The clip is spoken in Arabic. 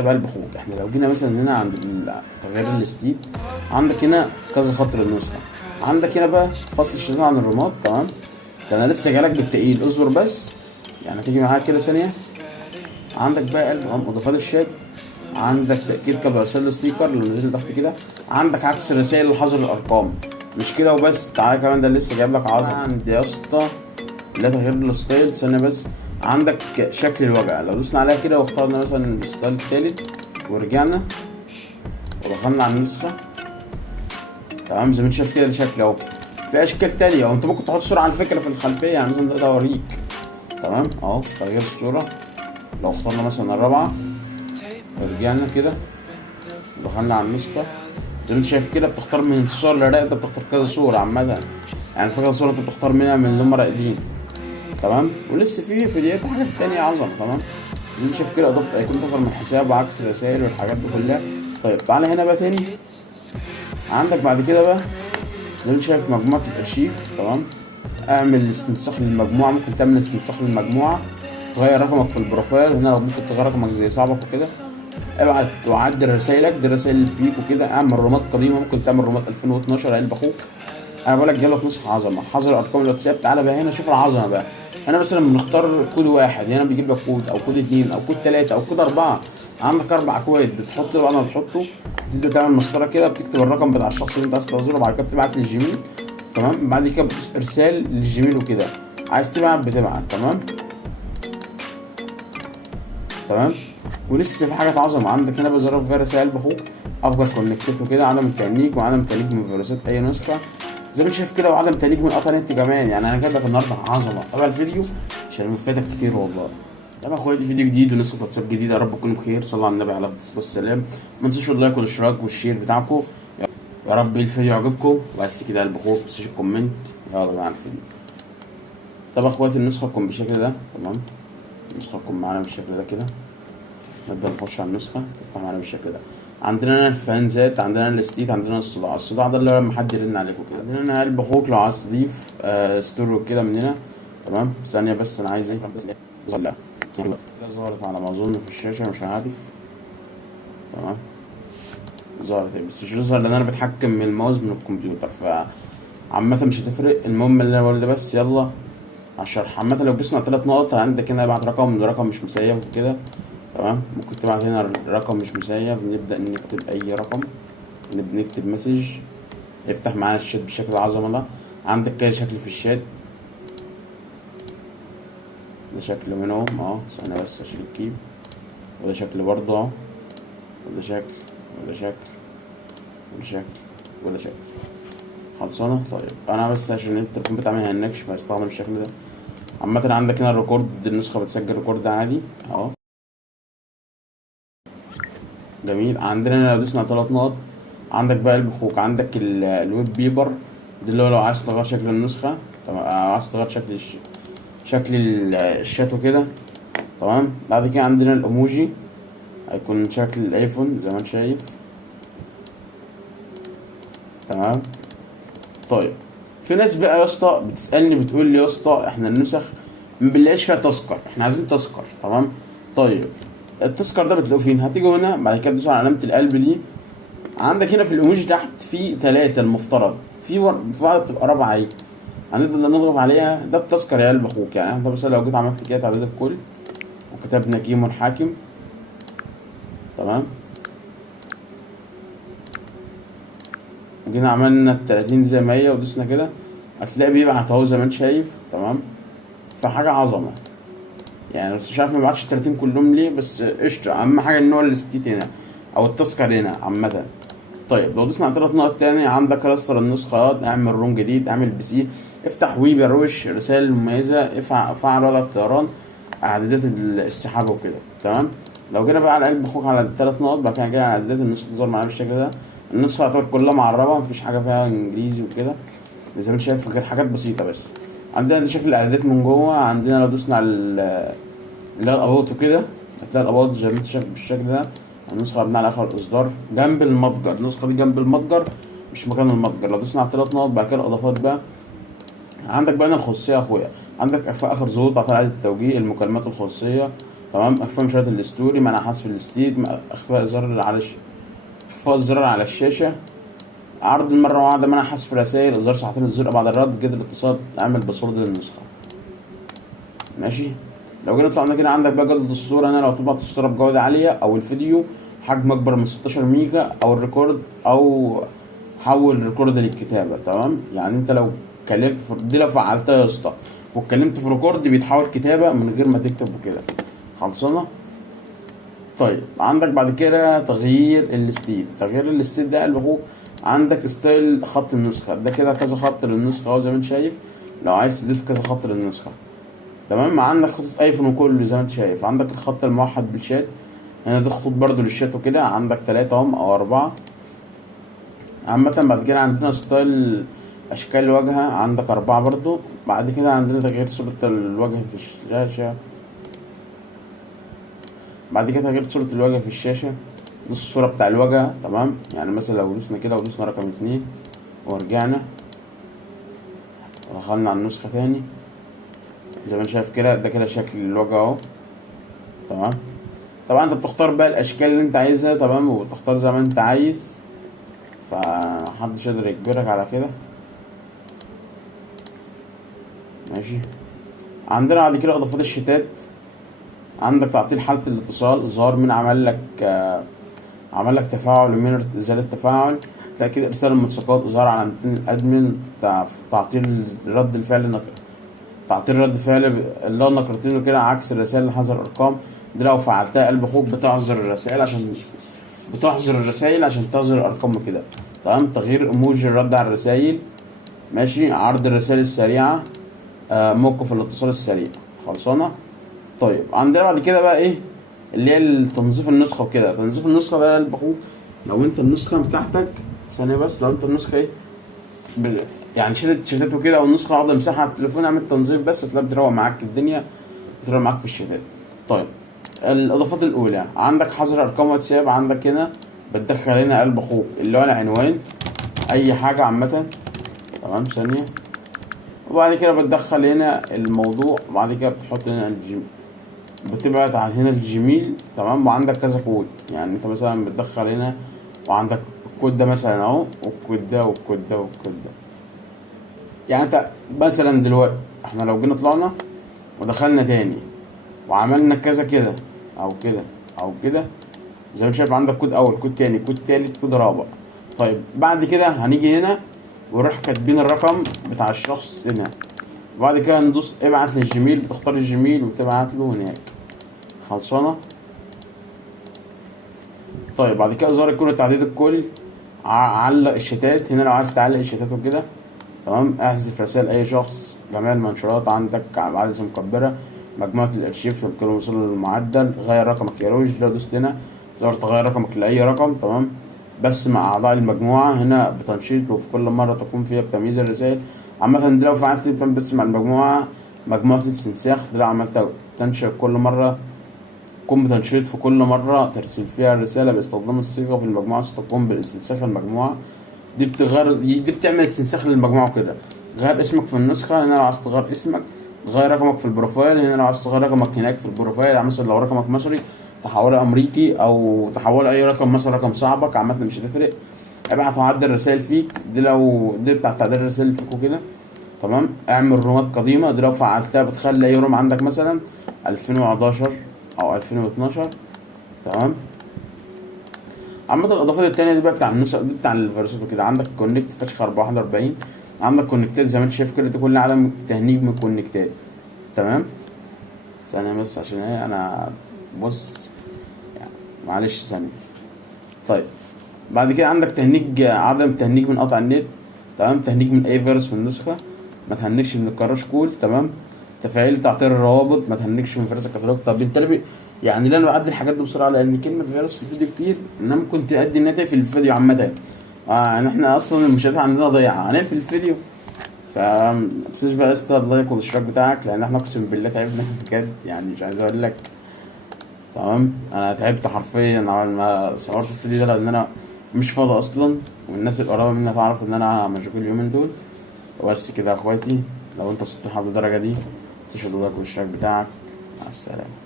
بقى البخور. احنا لو جينا مثلا هنا عند تغيير الستيت، عندك هنا كذا خط للنسخة. عندك هنا بقى فصل الشريط عن الرماد. تمام، ده انا لسه جايلك بالتقيل، اصبر بس. يعني هتيجي معاك كده ثانية. عندك بقى قلب اضافات الشات، عندك تأكيد قبل ارسال الستيكر لو نزل تحت كده، عندك عكس الرسائل وحظر الارقام. مش كده وبس، تعالى كمان ده لسه جايب لك عظمة عند يا اسطى. لا تغيير الستايل، ثانية بس. عندك شكل الوجع، لو دوسنا عليها كده واخترنا مثلا الستايل التالت ورجعنا ودخلنا على النسخة، تمام زي ما انت شايف كده، ده شكل اهو. في اشكال تانية، وانت ممكن تحط صورة على فكرة في الخلفية، يعني مثلا ده اوريك. تمام اهو تغيير الصورة. لو اخترنا مثلا الرابعة ورجعنا كده ودخلنا على النسخة، زي ما انت شايف كده بتختار من الصور اللي راقدة، بتختار كذا صورة عامة. يعني فكرة صورة انت بتختار منها من اللي هم راقدين. تمام، ولسه في فيديوهات وحاجات تانية عظمة. تمام، زي ما انت شايف كده اضافة ايقونة تظهر من الحساب وعكس الرسائل والحاجات دي كلها. طيب تعالى هنا بقى تاني. عندك بعد كده بقى زي ما انت شايف مجموعة الارشيف. تمام، اعمل استنساخ للمجموعة، ممكن تعمل استنساخ للمجموعة، تغير رقمك في البروفايل هنا، لو ممكن تغير رقمك زي صاحبك وكده. ابعت وعدل رسايلك، دي الرسايل اللي فيك وكده. اعمل رومات قديمة، ممكن تعمل رومات 2012 علبة اخوك. انا بقولك جايلك نسخة عظمة، حظر ارقام الواتساب. تعالى بقى هنا شوف العظمة بقى. هنا مثلا بنختار كود واحد، هنا بيجيب لك كود او كود اتنين او كود تلاتة او كود اربعة. عندك اربع اكواد بتحط له، انا بتحطه. تبدا تعمل مسطرة كده، بتكتب الرقم بتاع الشخص اللي انت عايز تعزله، وبعد كده بتبعت للجيميل. تمام، بعد كده ارسال للجيميل وكده. عايز تبعت بتبعت. تمام تمام. ولسه في حاجات عظمه عندك هنا بظرف فيها رسائل باخوك، افضل كونكتد وكده، عدم التأنيك وعدم التأنيك من فيروسات اي نسخه زي ما انت شايف كده، وعدم التأنيك من قطع نت كمان. يعني انا جايب لك النهارده عظمه. تابع الفيديو عشان مفيدك كتير والله. تابع اخويا، دي فيديو جديد ونسخه واتساب جديده، يا رب تكونوا بخير. صلوا على النبي عليه الصلاه والسلام. ما تنسوش اللايك والاشتراك والشير بتاعكم. يا رب الفيديو عجبكم، وعايز كده قلب اخوك، متنسوش الكومنت. يلا بقى على الفيديو. طب اخواتي النسخه تكون بالشكل ده. تمام، النسخه تكون معانا بالشكل ده كده. نبدأ نخش على النسخة، تفتح معانا بالشكل ده. عندنا هنا الفانزات، عندنا الستيت، عندنا الصداع ده اللي هو لما حد يرن عليك وكده. عندنا هنا قلب اخوك لو عايز تضيف ستوري وكده من هنا. تمام، ثانية بس انا عايز ايه بس. لا كده ظهرت على ما اظن في الشاشة، مش عارف. تمام، ظهرت بس مش هتظهر لان انا بتحكم من الماوس من الكمبيوتر، عامة مش هتفرق. المهم اللي انا بقوله ده بس. يلا على الشرح. عامة لو جسنا 3 نقط، عندك هنا ابعت رقم، ده رقم مش مسيف وكده. تمام، ممكن تبعت هنا رقم مش مسيف، نبدأ نكتب أي رقم، نكتب مسج، يفتح معانا الشات بالشكل العظمة ده. عندك كذا شكل في الشات، ده شكل منهم اهو. ثانية بس أشيل الكيب. وده شكل برضه اهو، وده شكل، وده شكل، وده شكل، وده شكل. خلصانة. طيب أنا بس عشان التليفون بتاعي ميهنكش فهستخدم الشكل ده. عامة عندك هنا الريكورد، النسخة بتسجل ريكورد عادي اهو. جميل. عندنا هنا لو دوسنا على 3 نقط، عندك بقى قلب اخوك، عندك الويب بيبر، دي اللي هو لو عايز تغير شكل النسخة. تمام، عايز تغير شكل الشات وكده. تمام، بعد كده عندنا الايموجي، هيكون شكل الايفون زي ما انت شايف. تمام. طيب في ناس بقى يا اسطى بتسألني بتقول لي يا اسطى احنا النسخ ما بنلاقيش فيها تذكر، احنا عايزين تذكر. تمام. طيب التذكر ده بتلاقوه فين؟ هتيجوا هنا بعد كده تدوسوا على علامة القلب دي. عندك هنا في الايموجي تحت في 3 المفترض، في واحدة بتبقى رابعة اهي، هنبدأ نضغط عليها. ده التذكر يا قلب اخوك. يعني انت مثلا لو جيت عملت كده تعداد الكل وكتبنا كيمو الحاكم. تمام، جينا عملنا ال30 زي ما هي ودوسنا كده، هتلاقي بيبعت اهو زي ما انت شايف. تمام، فحاجة عظمة يعني. بس مش عارف ما بعتش ال30 كلهم ليه، بس قشطة. اهم حاجة ان هو الستيت هنا او التذكر هنا عامة. طيب لو دوسنا على 3 نقط تاني، عندك رستر النسخات، اعمل روم جديد، اعمل بي سي، افتح ويب روش رسائل مميزة، فعل وضع الطيران، اعدادات السحاب وكده. تمام. لو جينا بقى على قلب اخوك على ال3 نقط، بعد كده جاي على اعدادات النسخة، تظهر معانا بالشكل ده. النسخة هتعتبر كلها معربة، مفيش حاجة فيها انجليزي وكده زي ما انت شايف، غير حاجات بسيطة بس. عندنا ده شكل الاعدادات من جوه. عندنا لو دوسنا على اللي هي الاباط وكده، هتلاقي الاباط زي ما انت شايف بالشكل ده. النسخة مبنية على آخر إصدار جنب المتجر، النسخة دي جنب المتجر مش مكان المتجر. لو دوسنا على 3 نقط بعد كده الإضافات بقى، عندك بقى هنا الخصوصية يا أخويا. عندك إخفاء آخر ظهور، تعطيل إعادة التوجيه، المكالمات الخصوصية، تمام. اخفاء مشاهدة الستوري، منع حذف الستيد، اخفاء زر على اخفاء الزرار على الشاشة، عرض المرة واحدة، منع حذف رسائل، اظهار ساعتين الزرق بعد الرد، جدر الاتصال، اعمل باسورد للنسخة. ماشي. لو جينا طلعنا كده عندك بقى جودة الصورة، هنا لو طبعت الصورة بجودة عالية او الفيديو حجم اكبر من 16 ميجا او الريكورد، او حول الريكورد للكتابة. تمام. يعني انت لو اتكلمت دي لو فعلتها يا اسطى واتكلمت في ريكورد بيتحول كتابة من غير ما تكتب وكده. خلصانة. طيب عندك بعد كده تغيير الستيل. تغيير الستيل ده اللي هو عندك ستايل خط النسخة، ده كده كذا خط للنسخة اهو زي ما انت شايف، لو عايز تضيف كذا خط للنسخة. تمام. عندك خطوط ايفون وكله زي ما انت شايف، عندك الخط الموحد بالشات، هنا ده خطوط برضو للشات وكده، عندك 3 هم او 4 عامة. بعد كده عندنا ستايل اشكال الواجهة، عندك 4 برضو. بعد كده عندنا تغيير صورة الوجه في الشاشة، بعد كده تغيير صورة الواجهة في الشاشة، دي الصورة بتاع الواجهة. تمام. يعني مثلا لو دوسنا كده ودوسنا رقم 2 ورجعنا ودخلنا على النسخة تاني زي ما انت شايف كده، ده كده شكل الواجهة اهو. تمام. طبعا انت بتختار بقى الاشكال اللي انت عايزها. تمام. وبتختار زي ما انت عايز، فمحدش يقدر يجبرك على كده. ماشي. عندنا بعد كده اضافات الشتات، عندك تعطيل حالة الاتصال، اظهار من عمل لك تفاعل ومن ازالة تفاعل، تأكيد ارسال الملصقات، اظهار علامتين الادمن، تعطيل رد الفعل تعطيل رد فعل اللي هو النقرتين وكده، عكس الرسائل اللي حذر الارقام، دي لو فعلتها قلب اخوك بتحظر الرسائل عشان تحظر الارقام وكده. تمام. تغيير ايموجي الرد على الرسائل. ماشي. عرض الرسائل السريعة، موقف الاتصال السريع. خلصانة. طيب عندنا بعد كده بقى ايه اللي هي تنظيف النسخة وكده. تنظيف النسخة ده قلب اخوك، لو انت النسخة بتاعتك ثانية بس، لو انت النسخة ايه يعني شلت شتات وكده، او النسخة واخدة مساحة على التليفون، اعمل تنظيف بس وتلاقي بتروق معاك الدنيا، بتروق معاك في الشتات. طيب الاضافات الاولى عندك حظر ارقام واتساب، عندك هنا بتدخل هنا قلب اخوك اللي هو العنوان، اي حاجة عامة. تمام. ثانية. وبعد كده بتدخل هنا الموضوع، وبعد كده بتحط هنا الجيميل، بتبعت على هنا الجيميل. تمام. وعندك كذا كود، يعني انت مثلا بتدخل هنا وعندك الكود ده مثلا اهو، والكود ده والكود ده والكود ده. يعني انت مثلا دلوقتي احنا لو جينا طلعنا ودخلنا تاني وعملنا كذا كده او كده او كده، زي ما انت شايف عندك كود اول، كود تاني، كود تالت، كود رابع. طيب بعد كده هنيجي هنا ونروح كاتبين الرقم بتاع الشخص هنا، وبعد كده ندوس ابعت للجيميل، بتختار الجيميل وتبعت له هناك. خلصانه. طيب بعد كده اظهار الكل، تعديل الكل، علق الشتات، هنا لو عايز تعلق الشتات وكده. تمام. احذف رسائل اي شخص، جميع المنشورات عندك عدسه مكبره، مجموعه الارشيف كل وصول للمعدل، غير رقمك يا روج، لو دوست هنا تقدر تغير رقمك لاي رقم. تمام. بس مع اعضاء المجموعه هنا بتنشيط، وفي كل مره تقوم فيها بتمييز الرسائل. عامه دي لو فعلت بس مع المجموعه، مجموعه الاستنساخ دي لو عملت تنشر كل مره، قم بتنشيط في كل مرة ترسل فيها الرسالة باستخدام الصيغة في المجموعة، ستقوم بالاستنساخ المجموعة. دي بتعمل استنساخ للمجموعة وكده. غير اسمك في النسخة، هنا لو عايز تغير اسمك، تغير رقمك في البروفايل، هنا لو عايز تغير رقمك هناك في البروفايل، يعني مثلا لو رقمك مصري تحوله أمريكي، أو تحوله أي رقم، مثلا رقم صاحبك، عامة مش هتفرق. ابعت معدل الرسائل فيك، دي بتاع تعديل الرسائل فيك وكده. تمام. اعمل رومات قديمة، دي لو فعلتها بتخلي أي روم عندك مثلا 2011 او 2012. تمام. عامة الاضافات التانية دي بقى بتاع النسخ دي بتاع الفيروسات وكده. عندك كونكت فشخ 441، عندك كونكتات زي ما انت شايف كده، دي كلها عدم تهنيج من الكونكتات. تمام. ثانية بس عشان ايه انا بص يعني، معلش ثانية. طيب بعد كده عندك تهنيج، عدم تهنيج من قطع النت. تمام. تهنيج من اي فيروس في النسخة، ما تهنجش من الكراش كول. تمام. تفعيل تعطيل الروابط، ما تهنجش من فيروس الكتالوج. طب انت يعني ليه انا بعدي الحاجات دي بسرعه؟ لان كلمه فيروس في الفيديو كتير، انما ممكن تؤدي انها تقفل الفيديو عامه. يعني احنا اصلا المشاهدات عندنا ضيعه، هنقفل الفيديو. متنساش بقى اللايك والاشتراك بتاعك، لان احنا اقسم بالله تعبنا بجد، يعني مش عايز اقول لك. تمام. انا تعبت حرفيا على ما صورت الفيديو ده، لان انا مش فاضي اصلا، والناس القريبه مني تعرف ان انا مشغول اليومين دول. وبس كده يا اخواتي، لو انت وصلت لحد الدرجه دي متنساش اللايك والاشتراك بتاعك. مع السلامه.